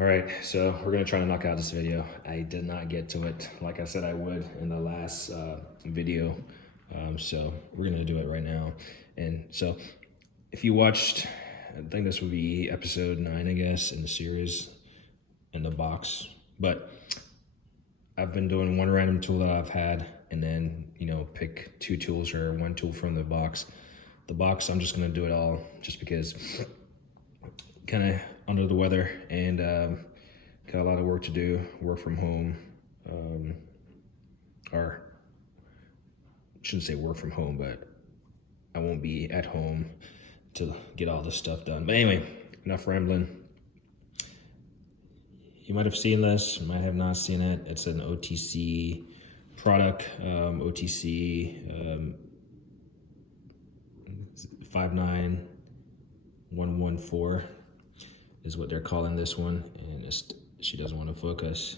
All right, so we're gonna try to knock out this video. I did not get to it like I said I would in the last video. So we're gonna do it right now. And so if you watched, I think this would be episode 9, I guess, in the series, in the box. But I've been doing one random tool that I've had and then, pick 2 tools or 1 tool from the box. The box, I'm just gonna do it all just because kind of under the weather and got a lot of work to do, work from home, or shouldn't say work from home, but I won't be at home to get all this stuff done. But anyway, enough rambling. You might have seen this, might have not seen it. It's an OTC product, OTC 59114 is what they're calling this one, and she doesn't want to focus.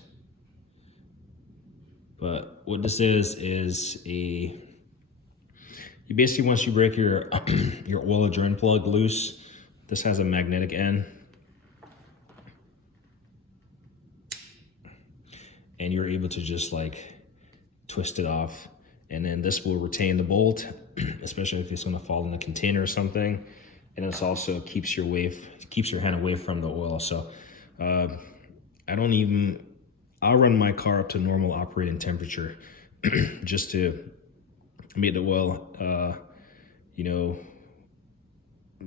But what this is you basically, once you break your your oil drain plug loose, this has a magnetic end, and you're able to just like twist it off, and then this will retain the bolt, especially if it's going to fall in a container or something. And it's also keeps your hand away from the oil. So I'll run my car up to normal operating temperature just to make the oil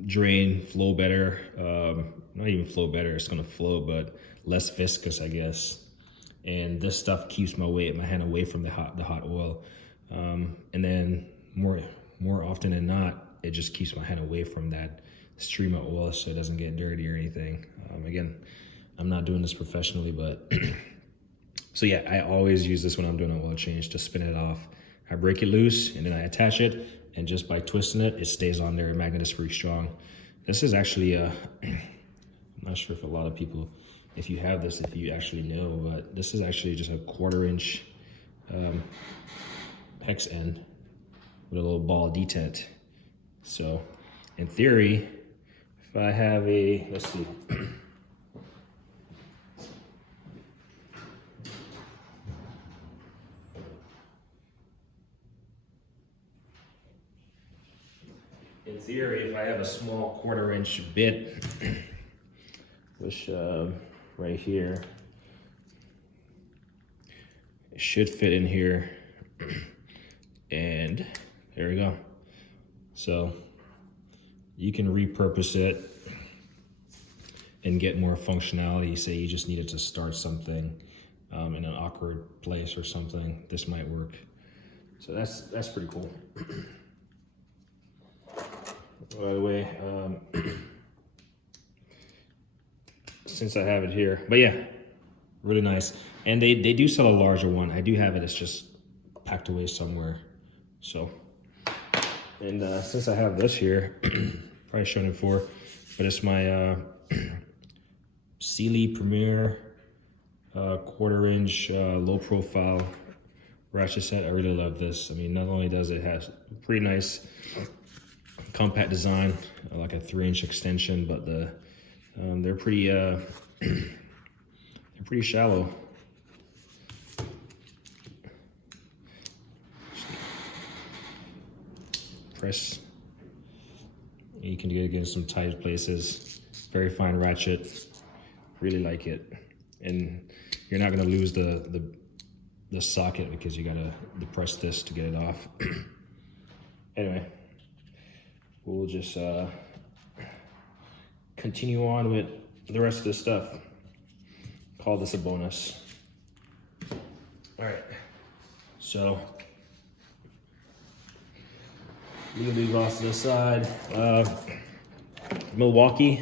drain, flow better. Not even flow better, it's gonna flow, but less viscous, I guess. And this stuff keeps my hand away from the hot oil. And then more often than not, it just keeps my hand away from that stream of oil so it doesn't get dirty or anything. Again, I'm not doing this professionally, but so yeah, I always use this when I'm doing an oil change to spin it off. I break it loose and then I attach it, and just by twisting it, it stays on there. Magnet is pretty strong. This is actually I'm not sure if a lot of people, if you have this, if you actually know, but this is actually just a 1/4 inch hex end with a little ball detent. So in theory, if I have let's see. In theory, if I have a small 1/4 inch bit, which right here, it should fit in here, and there we go. So you can repurpose it and get more functionality. Say you just needed to start something in an awkward place or something, this might work. So that's pretty cool. By the way, since I have it here, but yeah, really nice. And they do sell a larger one. I do have it, it's just packed away somewhere. So, and since I have this here, probably shown it before, but it's my Sealy Premier 1/4 inch low profile ratchet set. I really love this. I mean, not only does it have a pretty nice compact design, like a 3-inch extension, but they're pretty shallow. Press. You can get it in some tight places. Very fine ratchet. Really like it, and you're not gonna lose the socket because you gotta depress this to get it off. Anyway, we'll just continue on with the rest of this stuff. Call this a bonus. All right, so leave these off to the side. Milwaukee,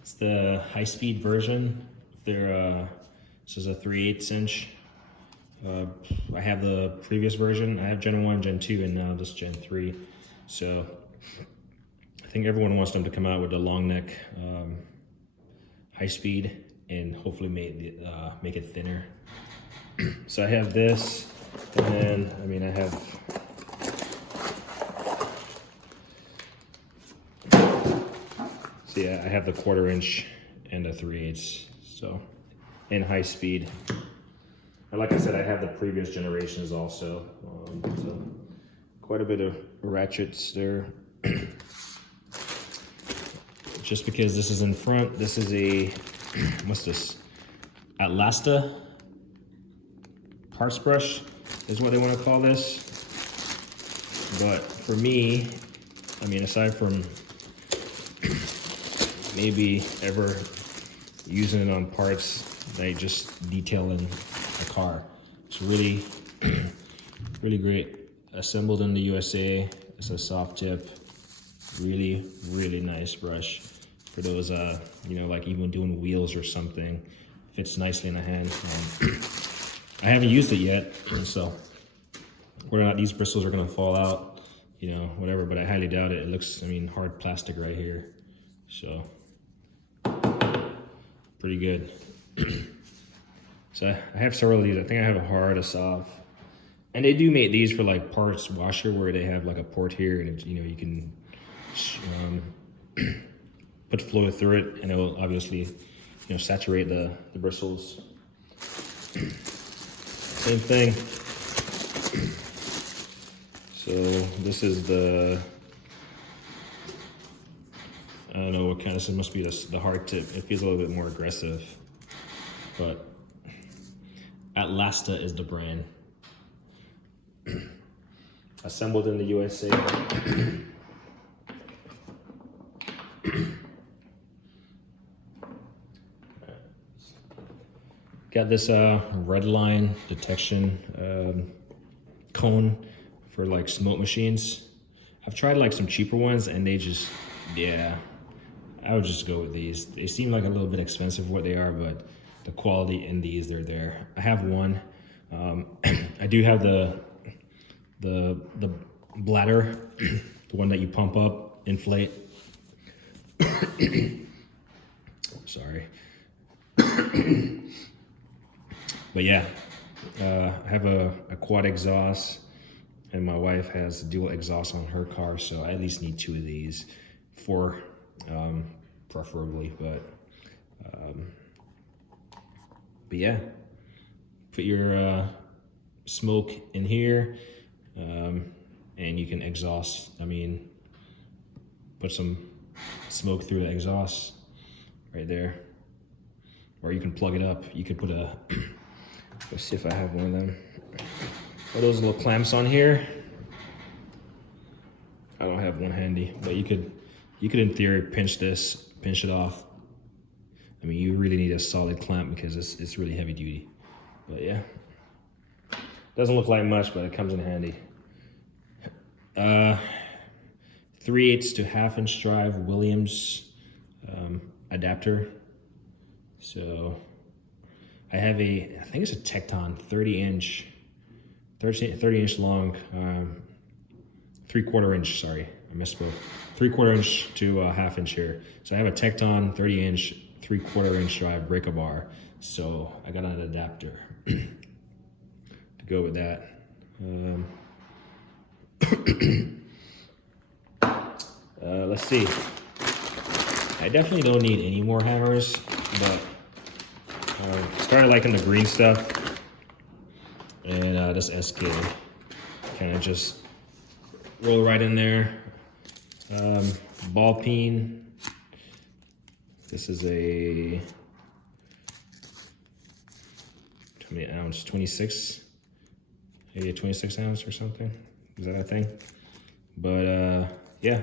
it's the high-speed version. This is a 3/8 inch. I have the previous version. I have Gen 1, Gen 2, and now this Gen 3. So I think everyone wants them to come out with a long neck, high speed, and hopefully make it thinner. So I have this, and then I have I have the 1/4 inch and a 3/8. So and high speed. And like I said, I have the previous generations also. So quite a bit of ratchets there. Just because this is in front, this is a, what's this? Atlasta parts brush is what they want to call this. But for me, I mean, aside from maybe ever using it on parts that just detail in a car, it's really, really great. Assembled in the USA. It's a soft tip. Really, really nice brush for those, you know, like even doing wheels or something. Fits nicely in the hand. I haven't used it yet, so whether or not these bristles are gonna fall out, you know, whatever, but I highly doubt it. It looks, I mean, hard plastic right here. So, pretty good. So I have several of these. I think I have a hard, a soft. And they do make these for like parts washer where they have like a port here and, you know, you can put fluid through it and it will obviously, you know, saturate the bristles. Same thing. So this is the, I don't know what kind of, this must be the hard tip. It feels a little bit more aggressive, but Atlasta is the brand. Assembled in the USA. Got this red line detection cone for like smoke machines. I've tried like some cheaper ones and they just, yeah, I would just go with these. They seem like a little bit expensive what they are, but the quality in these, they're there. I have one. I do have the bladder, the one that you pump up, inflate. Sorry. But yeah, I have a quad exhaust and my wife has dual exhaust on her car, so I at least need 2 of these, 4 preferably, but yeah, put your smoke in here and you can exhaust, I mean, put some smoke through the exhaust right there, or you can plug it up. You could put a, let's see if I have one of them. Are those little clamps on here? I don't have one handy, but you could in theory pinch it off. I mean, you really need a solid clamp because it's really heavy duty. But yeah, doesn't look like much, but it comes in handy. 3/8 to 1/2 inch drive Williams adapter. So I have I think it's a Tecton 30 inch long, 3/4 inch, sorry, I misspoke. 3/4 inch to 1/2 inch here. So I have a Tecton 30 inch, 3/4 inch drive breaker bar. So I got an adapter to go with that. Let's see. I definitely don't need any more hammers, but started liking the green stuff, and this SK kind of just roll right in there. Ball peen. This is a, how many ounce? 26, maybe a 26 ounce or something. Is that a thing? But yeah,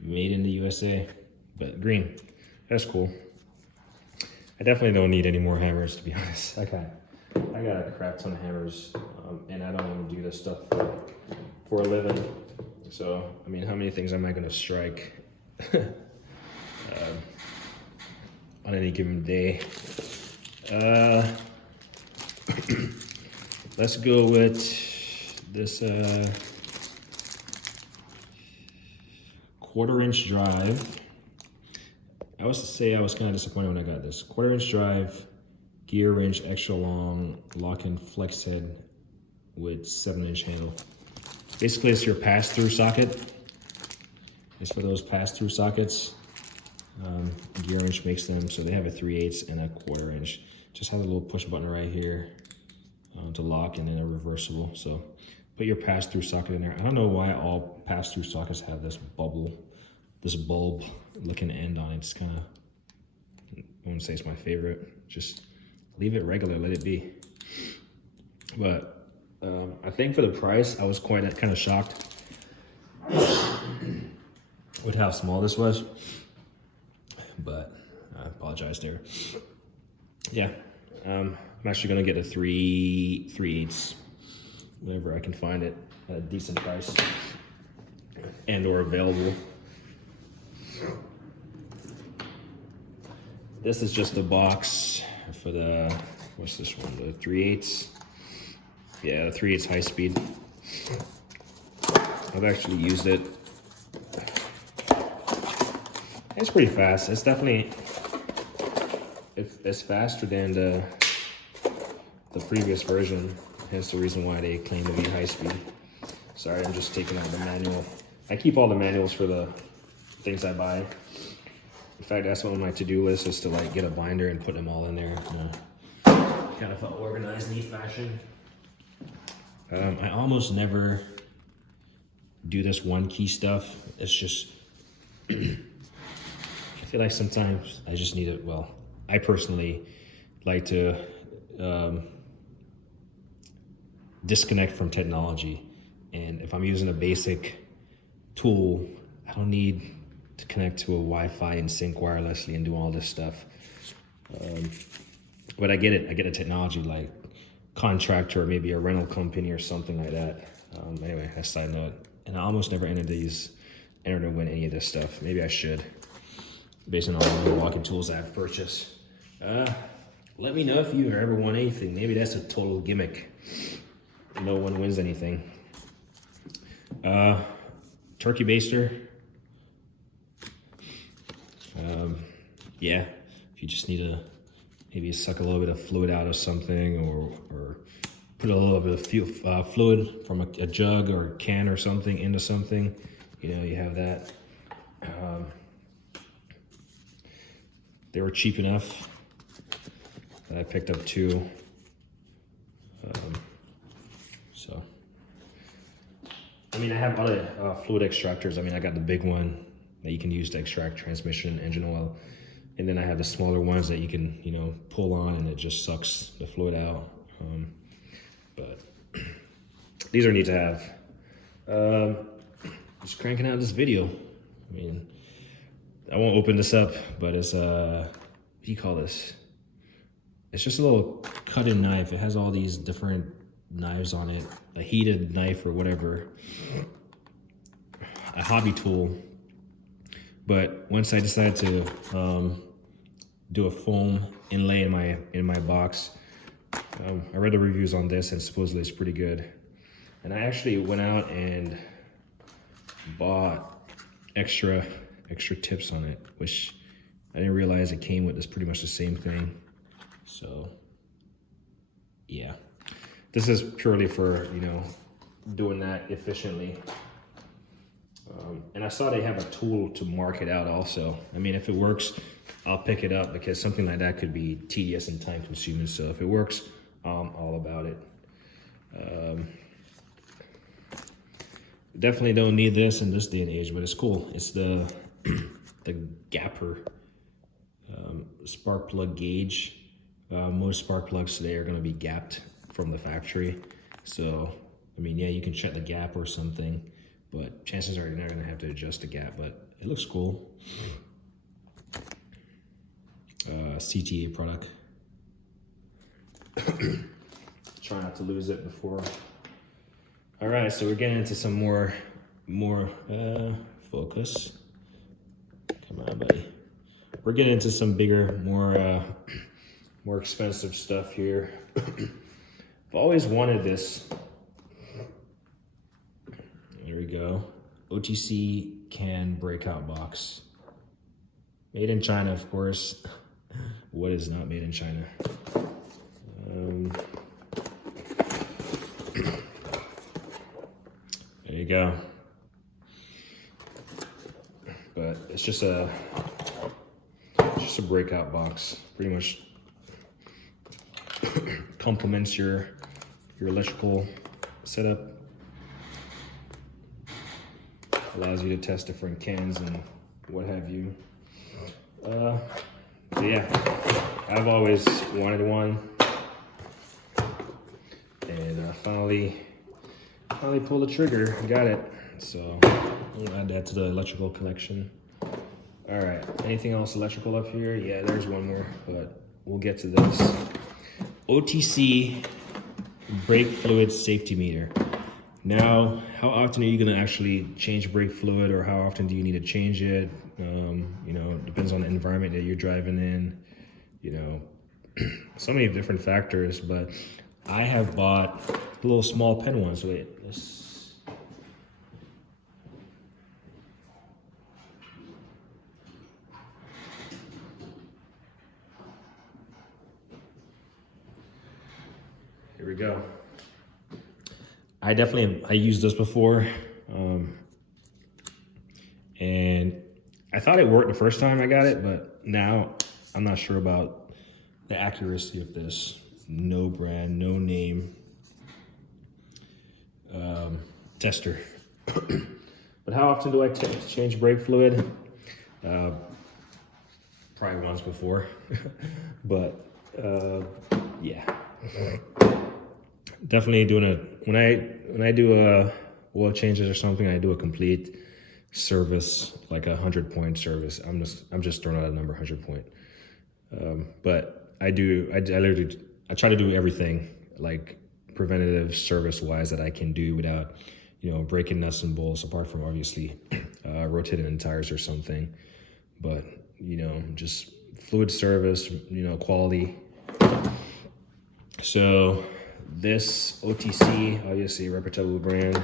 made in the USA, but green. That's cool. I definitely don't need any more hammers, to be honest. I got a crap ton of hammers, and I don't want to do this stuff for a living. So, I mean, how many things am I going to strike on any given day? Let's go with this 1/4 inch drive. I was kind of disappointed when I got this. 1/4 inch drive, gear wrench, extra long, lock-in flex head with 7-inch handle. Basically, it's your pass-through socket. It's for those pass-through sockets. Gear wrench makes them, so they have a 3/8 and a 1/4 inch. Just has a little push button right here to lock, and then a reversible. So put your pass-through socket in there. I don't know why all pass-through sockets have this bulb looking end on it. It's kind of, I wouldn't say it's my favorite. Just leave it regular, let it be. But I think for the price, I was kind of shocked with how small this was. But I apologize there. Yeah, I'm actually gonna get a 3/8 whenever I can find it at a decent price and or available. This is just the box for the, what's this one? The 3/8. Yeah, the 3/8 high speed. I've actually used it. It's pretty fast. It's definitely, it's faster than the previous version. Hence the reason why they claim to be high speed. Sorry, I'm just taking out the manual. I keep all the manuals for the things I buy. In fact, that's one of my to-do lists, is to like get a binder and put them all in there. Kind of an organized, neat fashion. I almost never do this one key stuff. It's just, I feel like sometimes I just need it. Well, I personally like to disconnect from technology. And if I'm using a basic tool, I don't need to connect to a Wi-Fi and sync wirelessly and do all this stuff. But I get it. I get a technology like contractor or maybe a rental company or something like that. Anyway, that's a side note. And I almost never enter to win any of this stuff. Maybe I should, based on all the walking tools I've purchased. Let me know if you ever won anything. Maybe that's a total gimmick. No one wins anything. Turkey baster. Yeah, if you just need to maybe suck a little bit of fluid out of something, or put a little bit of fluid from a jug or a can or something into something, you know, you have that. They were cheap enough that I picked up 2. So, I mean, I have other fluid extractors. I mean, I got the big one that you can use to extract transmission, engine oil. And then I have the smaller ones that you can, you know, pull on and it just sucks the fluid out. But these are neat to have. Just cranking out this video. I mean, I won't open this up, but it's, what do you call this? It's just a little cutting knife. It has all these different knives on it, a heated knife or whatever, a hobby tool. But once I decided to do a foam inlay in my box, I read the reviews on this and supposedly it's pretty good. And I actually went out and bought extra tips on it, which I didn't realize it came with. This pretty much the same thing. So yeah, this is purely for, you know, doing that efficiently. And I saw they have a tool to mark it out also. I mean, if it works, I'll pick it up, because something like that could be tedious and time consuming. So if it works, I'm all about it. Definitely don't need this in this day and age, but it's cool. It's the gapper spark plug gauge. Most spark plugs today are going to be gapped from the factory. So, I mean, yeah, you can check the gap or something, but chances are you're not going to have to adjust the gap, but it looks cool. CTA product. Try not to lose it before. All right, so we're getting into some more focus. Come on, buddy. We're getting into some bigger, more expensive stuff here. I've always wanted this. There we go. OTC can breakout box. Made in China, of course. What is not made in China? There you go. But it's just a just a breakout box. Pretty much complements your electrical setup. Allows you to test different cans and what have you. So yeah, I've always wanted one, and I finally pulled the trigger and got it. So I'll add that to the electrical collection. All right, anything else electrical up here? Yeah, there's one more, but we'll get to this. OTC brake fluid safety meter. Now, how often are you gonna actually change brake fluid, or how often do you need to change it? You know, it depends on the environment that you're driving in, you know, so many different factors, but I have bought little small pen ones. Wait, let's... Here we go. I used this before, and I thought it worked the first time I got it, but now I'm not sure about the accuracy of this. No brand, no name tester. But how often do I change brake fluid? Probably once before, but yeah. Definitely doing when I do oil changes or something, I do a complete service, like 100-point service. I'm just throwing out a number, 100-point. But I try to do everything like preventative service wise that I can do without, you know, breaking nuts and bolts, apart from obviously rotating in tires or something. But, you know, just fluid service, you know, quality. So this OTC, obviously a reputable brand,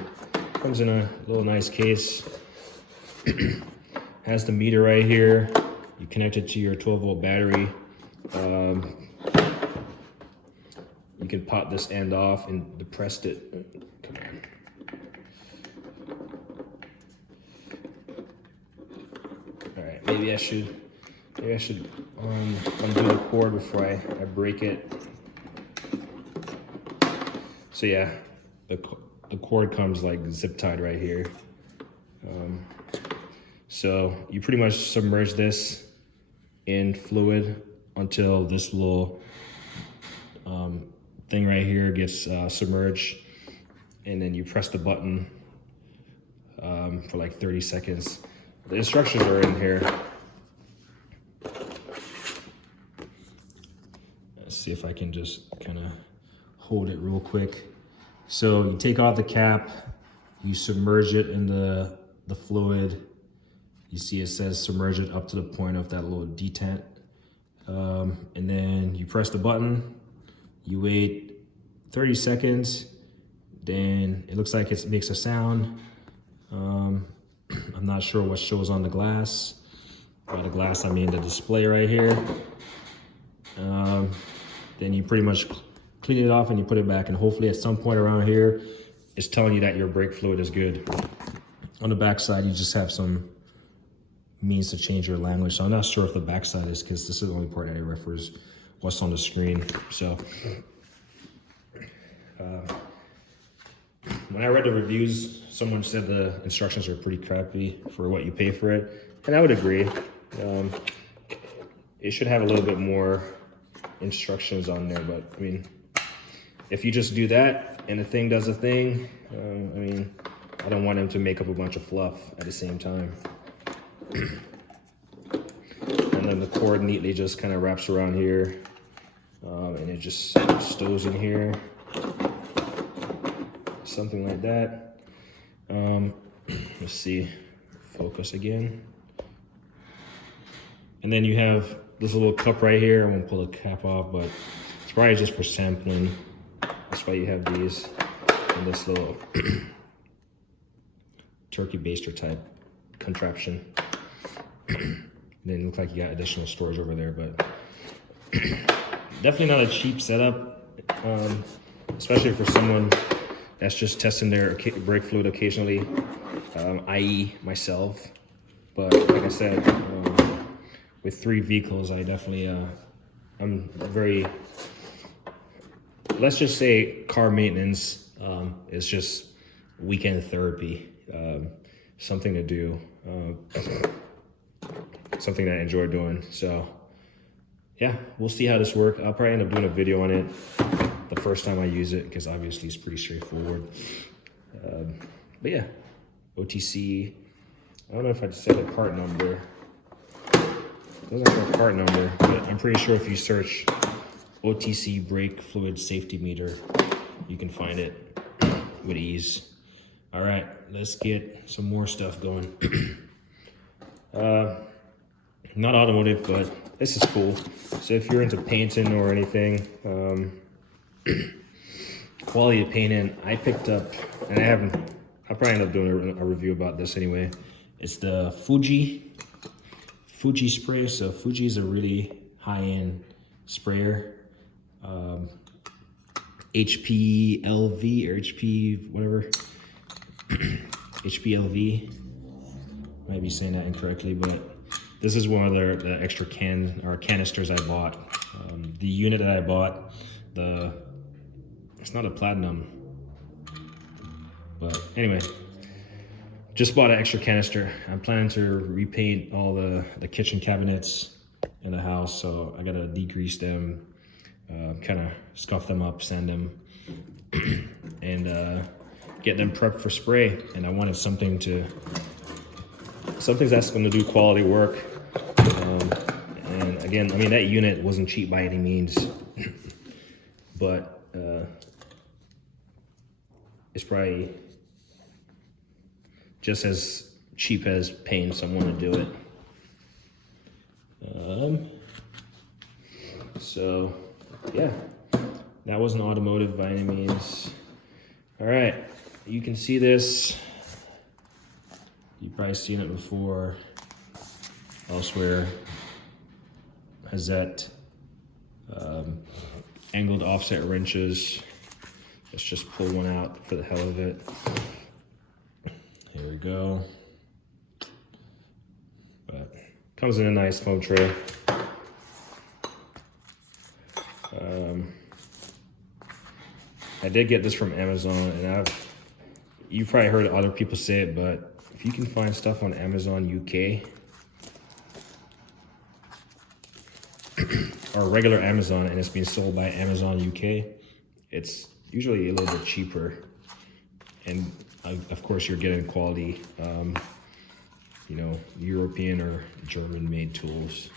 comes in a little nice case. Has the meter right here. You connect it to your 12-volt battery. You can pop this end off and depress it. Come on. All right, maybe I should undo the cord before I break it. So yeah, the cord comes like zip tied right here. So you pretty much submerge this in fluid until this little thing right here gets submerged, and then you press the button for like 30 seconds. The instructions are in here. Let's see if I can just kind of hold it real quick. So you take off the cap, you submerge it in the fluid. You see it says submerge it up to the point of that little detent. And then you press the button, you wait 30 seconds, then it looks like it makes a sound. I'm not sure what shows on the glass. By the glass, I mean the display right here. Then you pretty much clean it off and you put it back, and hopefully at some point around here, it's telling you that your brake fluid is good. On the back side, you just have some means to change your language. So I'm not sure if the back side is, because this is the only part that it refers what's on the screen. So when I read the reviews, someone said the instructions are pretty crappy for what you pay for it, and I would agree. It should have a little bit more instructions on there, but I mean, if you just do that and the thing does a thing, I mean, I don't want them to make up a bunch of fluff at the same time. And then the cord neatly just kind of wraps around here, and it just stows in here, something like that. Let's see, focus again. And then you have this little cup right here. I won't pull the cap off, but it's probably just for sampling. That's why you have these, and this little turkey baster type contraption. Then it looks like you got additional storage over there, but definitely not a cheap setup, especially for someone that's just testing their brake fluid occasionally, i.e. myself. But like I said, with 3 vehicles, I definitely, I'm very, let's just say car maintenance is just weekend therapy, something to do, something that I enjoy doing. So yeah, we'll see how this works. I'll probably end up doing a video on it the first time I use it, because obviously it's pretty straightforward. But yeah, OTC, I don't know if I said the part number. It doesn't have a part number, but I'm pretty sure if you search OTC brake fluid safety meter, you can find it with ease. All right, let's get some more stuff going. Not automotive, but this is cool. So if you're into painting or anything, quality of painting, I picked up, and I'll probably end up doing a review about this anyway. It's the Fuji spray. So Fuji is a really high-end sprayer. HPLV or HP, whatever. HPLV. Might be saying that incorrectly, but this is one of the extra canisters I bought. The unit that I bought, it's not a platinum, but anyway, just bought an extra canister. I'm planning to repaint all the kitchen cabinets in the house, so I gotta degrease them, kind of scuff them up, sand them, and get them prepped for spray. And I wanted something that's going to do quality work. And again, I mean, that unit wasn't cheap by any means, but it's probably just as cheap as paying someone to do it. So yeah, that wasn't automotive by any means. All right, you can see this. You've probably seen it before elsewhere. HAZET, angled offset wrenches. Let's just pull one out for the hell of it. Here we go. But comes in a nice foam tray. I did get this from Amazon, and you've probably heard other people say it, but if you can find stuff on Amazon UK or regular Amazon and it's being sold by Amazon UK, it's usually a little bit cheaper. And of course you're getting quality, you know, European or German made tools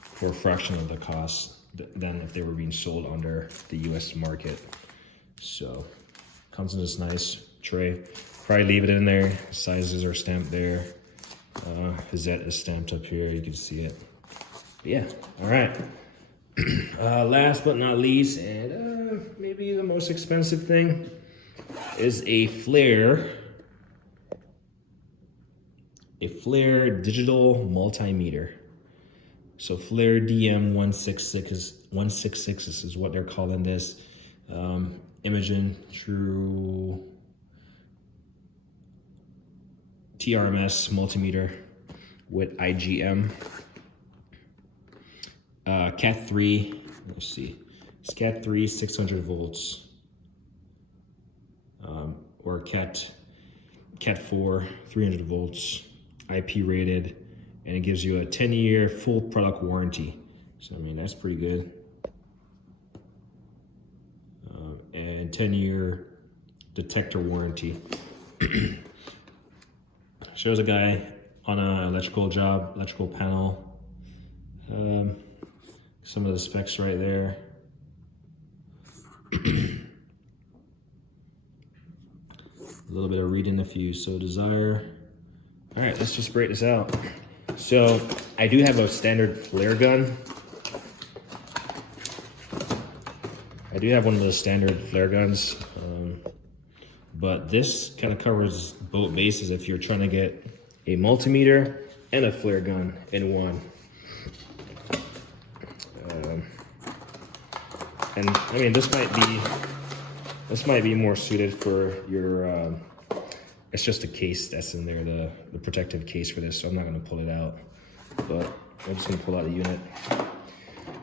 for a fraction of the cost than if they were being sold under the US market. So comes in this nice tray. Probably leave it in there. Sizes are stamped there. HAZET is stamped up here. You can see it. But yeah, all right. Last but not least, and maybe the most expensive thing, is a FLIR. A FLIR digital multimeter. So FLIR DM166 is what they're calling this. Imaging through TRMS multimeter with IGM. Cat 3, let's see, it's Cat 3 600 volts, or Cat 4 300 volts, IP rated, and it gives you a 10-year full product warranty. So I mean, that's pretty good. And 10-year detector warranty. Shows a guy on an electrical job, electrical panel. Some of the specs right there. A little bit of reading if you so desire. All right, let's just break this out. So I do have a standard FLIR gun. I do have one of those standard FLIR guns, but this kind of covers both bases if you're trying to get a multimeter and a FLIR gun in one. And I mean, this might be more suited for your. It's just a case that's in there, the protective case for this. So I'm not going to pull it out. but I'm just gonna pull out the unit.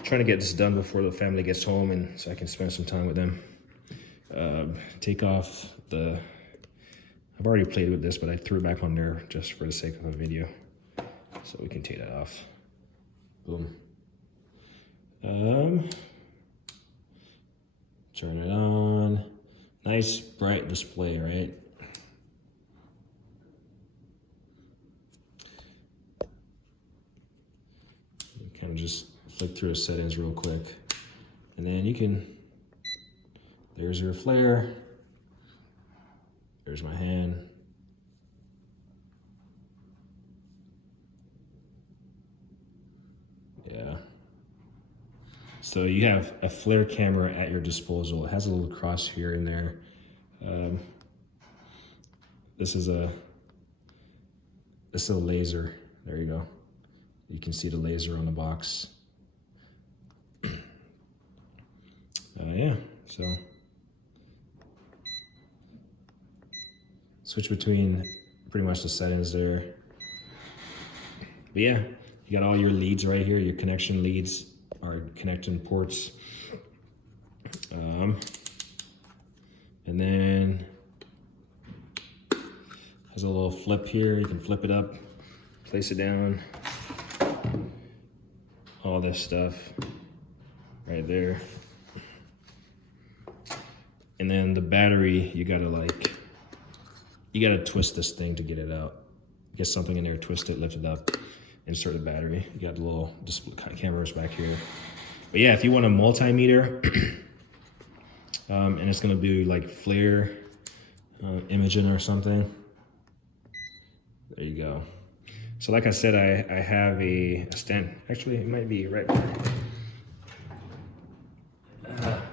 Trying to get this done before the family gets home, and so I can spend some time with them. Take off the, I've already played with this, but I threw it back on there just for the sake of a video. So we can take that off. Boom. Turn it on. Nice bright display, right? Kind of just flick through the settings real quick. And then you can, there's your FLIR. There's my hand. Yeah. So you have a FLIR camera at your disposal. It has a little cross here and there. This is a laser. There you go. You can see the laser on the box. Yeah, so switch between pretty much the settings there. But yeah, you got all your leads right here, your connection leads are connecting ports. And then has a little flip here. You can flip it up, place it down. All this stuff right there. And then the battery, you gotta twist this thing to get it out. Get something in there, twist it, lift it up, insert the battery. You got the little display cameras back here. But yeah, if you want a multimeter, and it's gonna be like FLIR imaging or something, there you go. So like I said, I have a stand. Actually, it might be right there.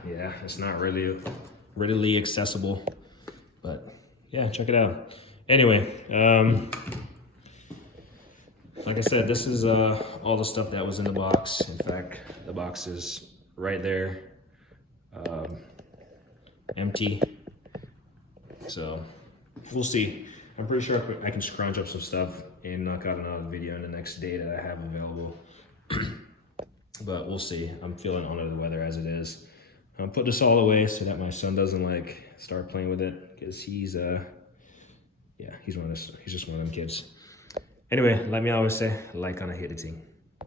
Yeah, it's not really readily accessible, but yeah, check it out. Anyway, like I said, this is all the stuff that was in the box. In fact, the box is right there, empty. So we'll see. I'm pretty sure I can scrounge up some stuff and knock out another video in the next day that I have available. But we'll see. I'm feeling under the weather as it is. I'll put this all away so that my son doesn't like start playing with it, because he's yeah, he's just one of them kids. Anyway, like me always say, like on a hit it team.